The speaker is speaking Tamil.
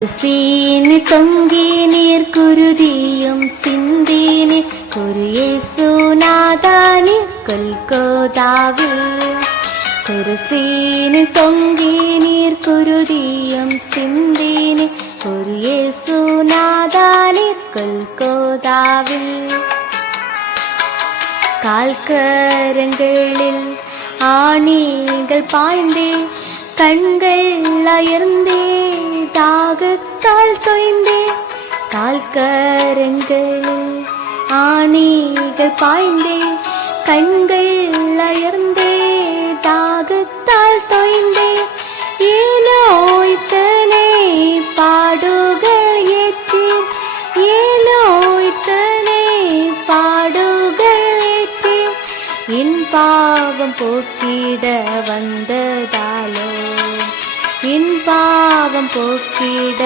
சீனி தொங்கி நீர் குருதியும் சிந்தினி குருயேசு நாதானி கொல்கோதாவில் குருசீனி தொங்கி நீர் குருதியும் சிந்தினி குருயேசு நாதானி கொல்கோதாவில் கால்கரங்களில் ஆணிகள் பாய்ந்தே கண்கள் அயர்ந்தே தாகத்தால் தொய்ந்தே கால்கரங்களில் ஆணிகள் பாய்ந்தே கண்கள் அயர்ந்தே தாகத்தால் தொய்ந்தே ஏனோ இத்தனை பாடுகள் ஏற்றி ஏனோ இத்தனை பாடுகள் ஏற்றி என் பாவம் போக்கிட வந்ததாலோ என் பாவம் போக்கிட